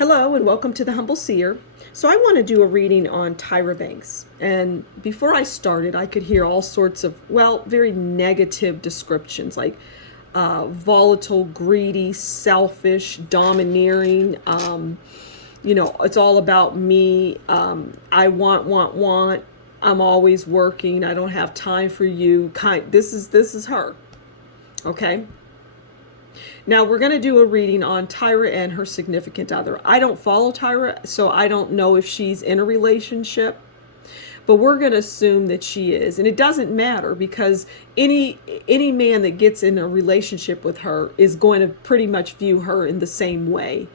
Hello and welcome to the Humble Seer. So I want to do a reading on Tyra Banks. And before I started, I could hear all sorts of, very negative descriptions like volatile, greedy, selfish, domineering. It's all about me. I want. I'm always working. I don't have time for you. This is her. Okay. Now we're going to do a reading on Tyra and her significant other. I don't follow Tyra, so I don't know if she's in a relationship, but we're going to assume that she is. And it doesn't matter because any man that gets in a relationship with her is going to pretty much view her in the same way.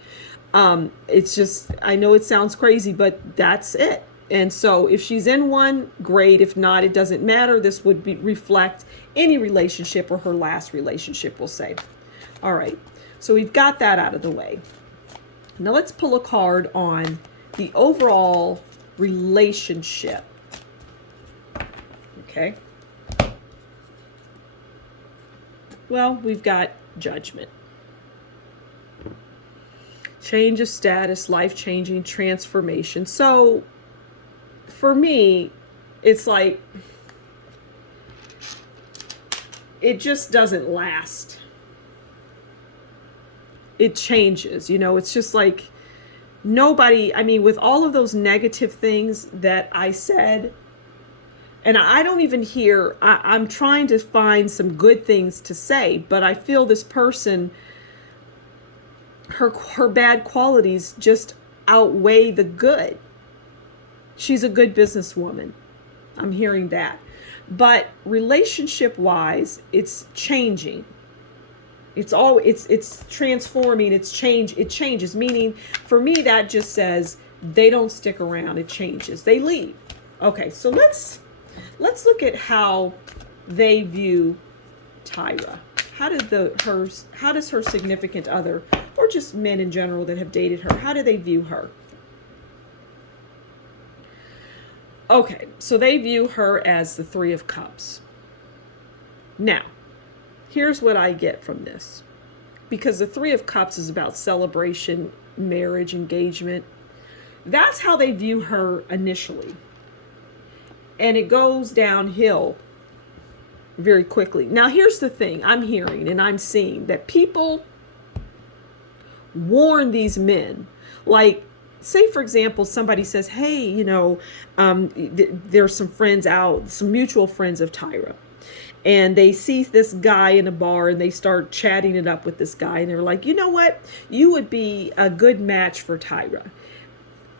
It's just, I know it sounds crazy, but that's it. And so if she's in one, great. If not, it doesn't matter. This would reflect any relationship or her last relationship, we'll say. All right, so we've got that out of the way. Now let's pull a card on the overall relationship. Okay. Well, we've got Judgment. Change of status, life-changing transformation. So for me, it's like it just doesn't last. It changes, it's just like nobody, with all of those negative things that I said, and I don't even hear, I'm trying to find some good things to say, but I feel this person, her bad qualities just outweigh the good. She's a good businesswoman. I'm hearing that. But relationship-wise, it's changing. It's transforming, it changes. Meaning, for me, that just says they don't stick around, it changes. They leave. Okay, so let's look at how they view Tyra. How does her significant other, or just men in general that have dated her, how do they view her? Okay, so they view her as the Three of Cups. Now, here's what I get from this. Because the Three of Cups is about celebration, marriage, engagement. That's how they view her initially. And it goes downhill very quickly. Now, here's the thing. I'm hearing and I'm seeing that people warn these men. Like, say, for example, somebody says, hey, there's some friends out, some mutual friends of Tyra. And they see this guy in a bar and they start chatting it up with this guy. And they're like, you know what? You would be a good match for Tyra.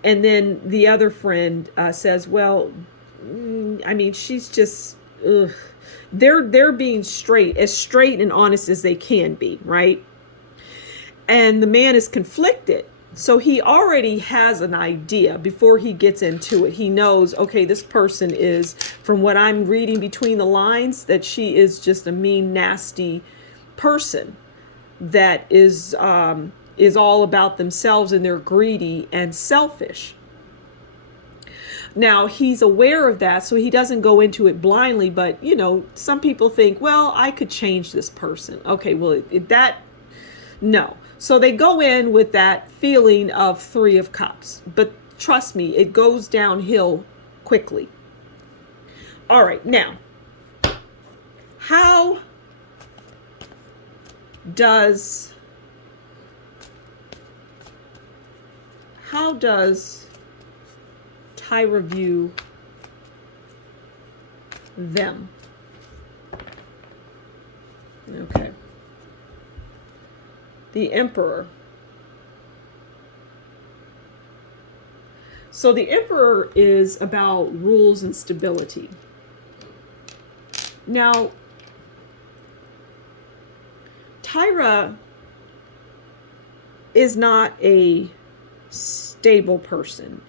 And then the other friend says, well, she's just, ugh. They're being straight and honest as they can be, right? And the man is conflicted. So he already has an idea before he gets into it. He knows, okay, this person is, from what I'm reading between the lines, that she is just a mean, nasty person that is all about themselves, and they're greedy and selfish. Now, he's aware of that, so he doesn't go into it blindly, but, some people think, well, I could change this person. Okay, well, no. So they go in with that feeling of Three of Cups. But trust me, it goes downhill quickly. All right, now, how does Tyra view them? Okay. The Emperor. So the Emperor is about rules and stability. Now, Tyra is not a stable person.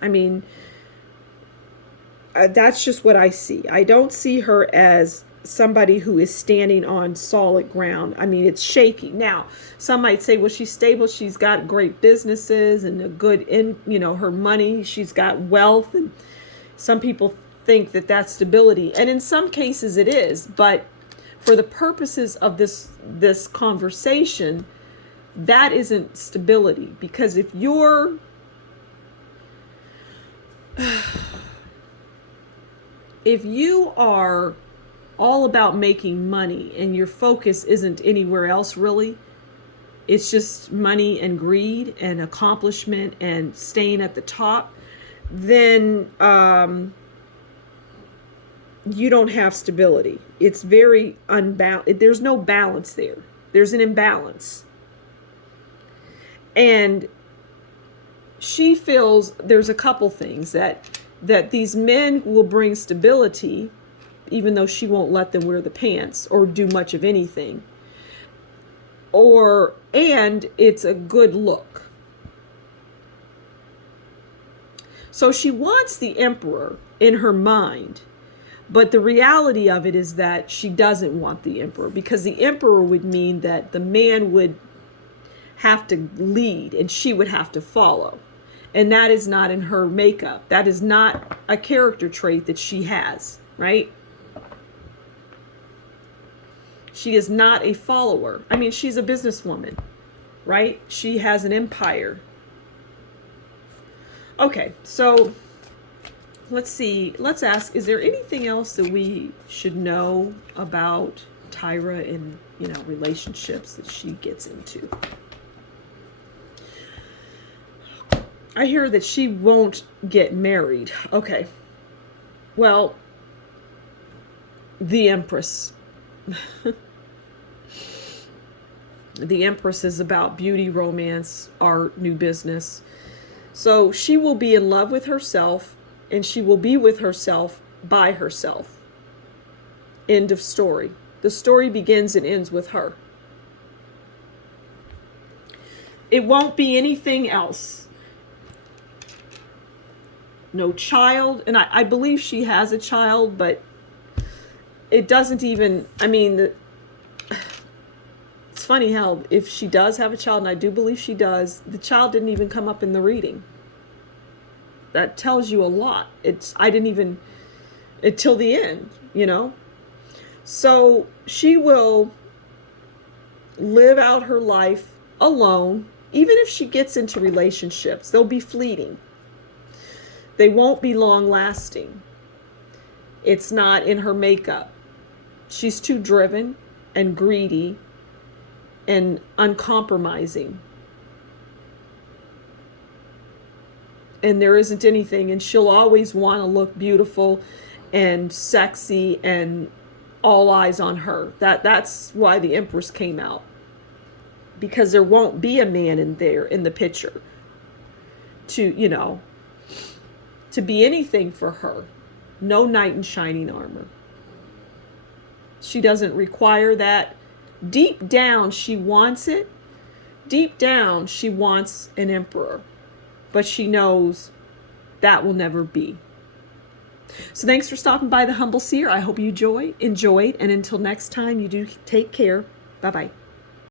That's just what I see. I don't see her as somebody who is standing on solid ground. It's shaky. Now, some might say, well, she's stable. She's got great businesses and a good, her money. She's got wealth. And some people think that that's stability. And in some cases it is. But for the purposes of this conversation, that isn't stability. Because if you are all about making money and your focus isn't anywhere else really, it's just money and greed and accomplishment and staying at the top, then you don't have stability. It's very unbalanced. There's no balance there. There's an imbalance. And she feels there's a couple things that these men will bring stability, even though she won't let them wear the pants or do much of anything. And it's a good look. So she wants the emperor in her mind, but the reality of it is that she doesn't want the emperor, because the emperor would mean that the man would have to lead and she would have to follow. And that is not in her makeup. That is not a character trait that she has, right? She is not a follower. I mean, she's a businesswoman, right? She has an empire. Okay, so let's see. Let's ask, is there anything else that we should know about Tyra and, relationships that she gets into? I hear that she won't get married. Okay. Well, the Empress. The Empress is about beauty, romance, art, new business. So she will be in love with herself, and she will be with herself by herself. End of story. The story begins and ends with her. It won't be anything else. No child, and I believe she has a child, but it doesn't even, it's funny how if she does have a child, and I do believe she does, the child didn't even come up in the reading. That tells you a lot. I didn't even, until the end, So she will live out her life alone. Even if she gets into relationships, they'll be fleeting. They won't be long lasting. It's not in her makeup. She's too driven and greedy and uncompromising. And there isn't anything, and she'll always want to look beautiful and sexy and all eyes on her. That's why the Empress came out. Because there won't be a man in the picture to be anything for her. No knight in shining armor. She doesn't require that. Deep down, she wants it. Deep down, she wants an emperor. But she knows that will never be. So thanks for stopping by the Humble Seer. I hope you enjoyed. And until next time, you do take care. Bye-bye.